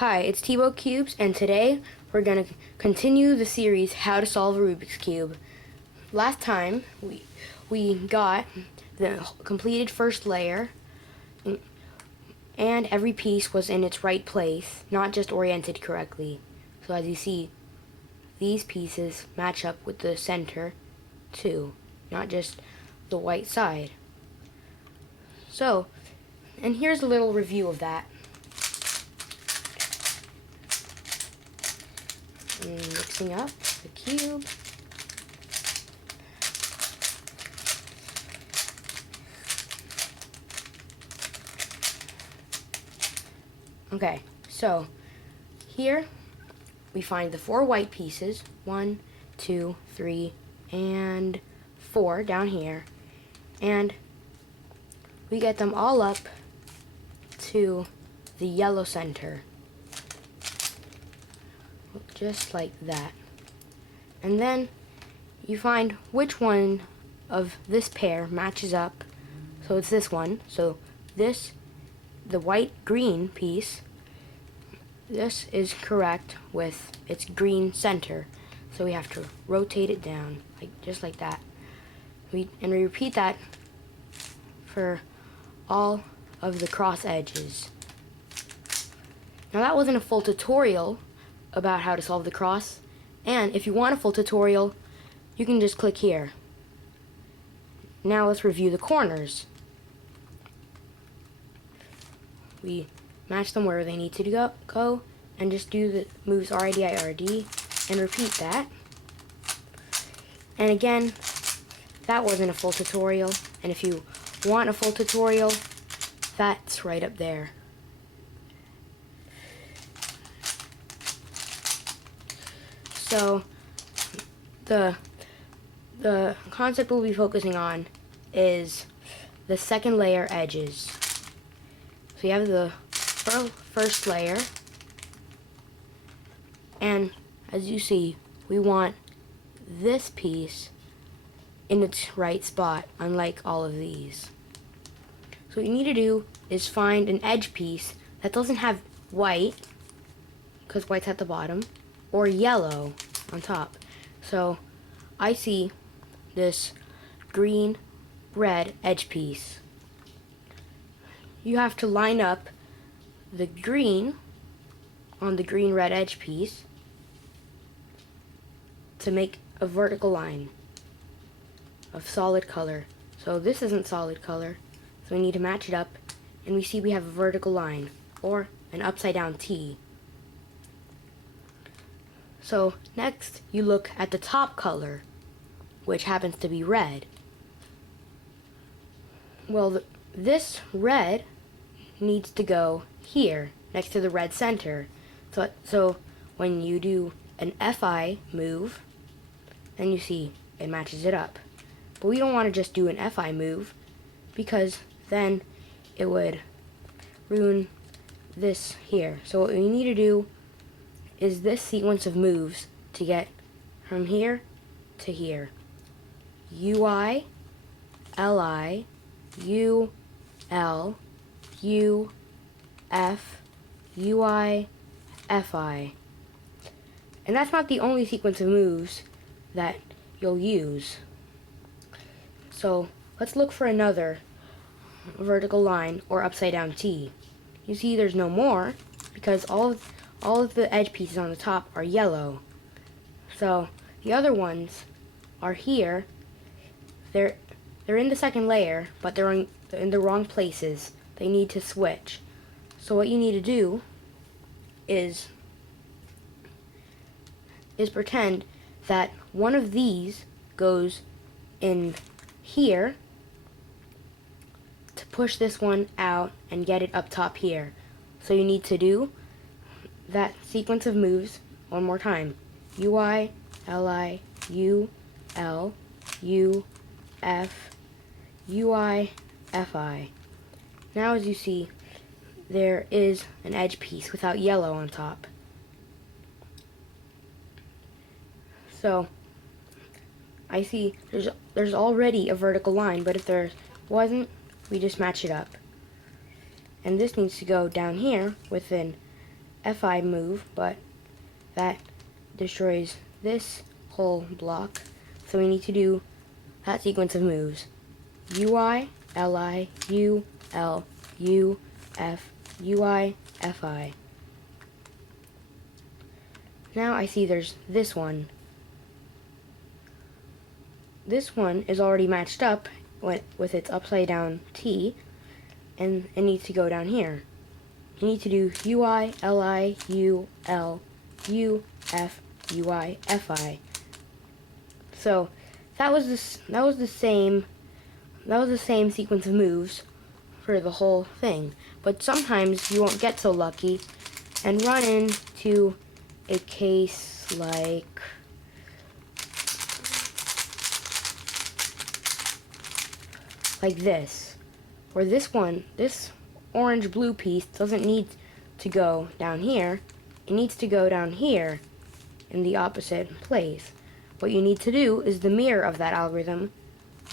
Hi, it's Tebow Cubes, and today we're going to continue the series How to Solve a Rubik's Cube. Last time we got the completed first layer, and every piece was in its right place, not just oriented correctly. So as you see, these pieces match up with the center too, not just the white side. So, and here's a little review of that. Mixing up the cube. Okay, so here we find the 4 white pieces, 1, 2, 3, and 4 down here, and we get them all up to the yellow center. Just like that. And then you find which one of this pair matches up. So it's this one. So this, the white-green piece, this is correct with its green center. So we have to rotate it down, just like that. And we repeat that for all of the cross edges. Now that wasn't a full tutorial about how to solve the cross, and if you want a full tutorial, you can just click here. Now let's review the corners. We match them where they need to go and just do the moves RID and repeat that. And again, that wasn't a full tutorial, and if you want a full tutorial, that's right up there. So the concept we'll be focusing on is the second layer edges. So you have the first layer, and as you see, we want this piece in its right spot, unlike all of these. So what you need to do is find an edge piece that doesn't have white, because white's at the bottom, or yellow on top. So I see this green-red edge piece. You have to line up the green on the green-red edge piece to make a vertical line of solid color. So this isn't solid color, so we need to match it up, and we see we have a vertical line, or an upside down T. So next you look at the top color, which happens to be red. Well, this red needs to go here, next to the red center. So when you do an FI move, then you see it matches it up. But we don't want to just do an FI move, because then it would ruin this here. So what we need to do is this sequence of moves to get from here to here. UI, LI, U, L, U, F, UI, FI. And that's not the only sequence of moves that you'll use. So let's look for another vertical line or upside down T. You see there's no more because all of the edge pieces on the top are yellow. So the other ones are here. They're in the second layer, but they're in the wrong places. They need to switch. So what you need to do is pretend that one of these goes in here to push this one out and get it up top here. So you need to do that sequence of moves one more time. UI, LI, U, L, U, F, UI, FI. Now as you see, there is an edge piece without yellow on top. So I see there's already a vertical line, but if there wasn't, we just match it up. And this needs to go down here within FI move, but that destroys this whole block. So we need to do that sequence of moves. UI, LI, U, L, U, F, UI, FI. Now I see there's this one. This one is already matched up with its upside down T, and it needs to go down here. You need to do UI, LI, U, L, U, F, UI, FI. So that was the same sequence of moves for the whole thing. But sometimes you won't get so lucky and run into a case like this, where this orange blue piece doesn't need to go down here. It needs to go down here in the opposite place. What you need to do is the mirror of that algorithm.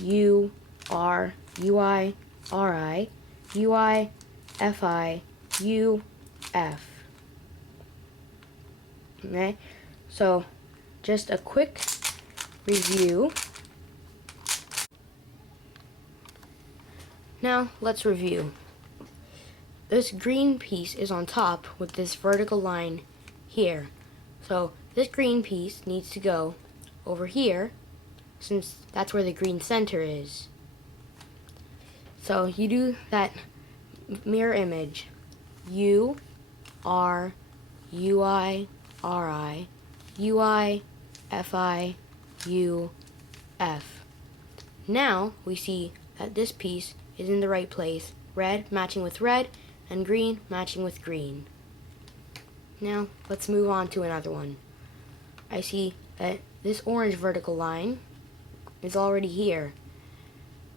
U, R, UI, RI, UI, FI, U, F. Okay, so just a quick review. Now let's review. This green piece is on top with this vertical line here. So this green piece needs to go over here, since that's where the green center is. So you do that mirror image. U, R, UI, RI, UI, FI, U, F. Now we see that this piece is in the right place. Red matching with red, and green matching with green. Now let's move on to another one. I see that this orange vertical line is already here,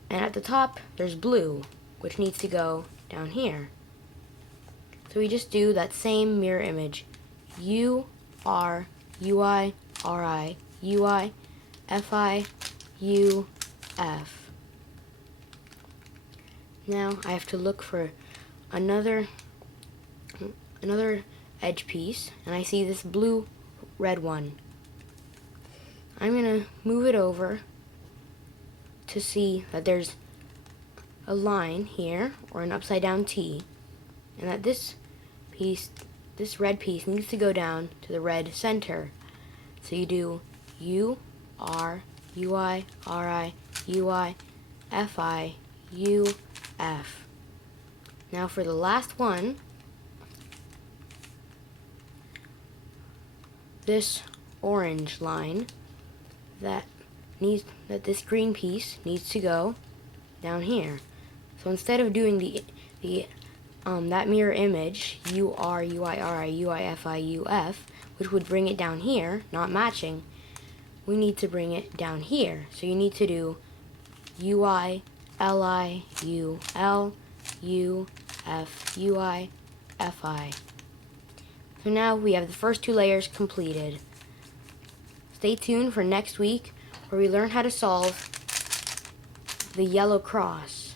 and at the top there's blue, which needs to go down here. So we just do that same mirror image. U, R, UI, RI, UI, FI, U, F. Now I have to look for another edge piece, and I see this blue red one. I'm gonna move it over to see that there's a line here, or an upside down T, and that this red piece needs to go down to the red center. So you do U, R, UI, RI, UI, FI, U, F. Now for the last one, this orange line, that this green piece needs to go down here. So instead of doing that mirror image, U, R, UI, RI, UI, FI, U, F, which would bring it down here, not matching, we need to bring it down here. So you need to do UI, LI, U, L, U, F, UI, FI. So now we have the first two layers completed. Stay tuned for next week, where we learn how to solve the yellow cross.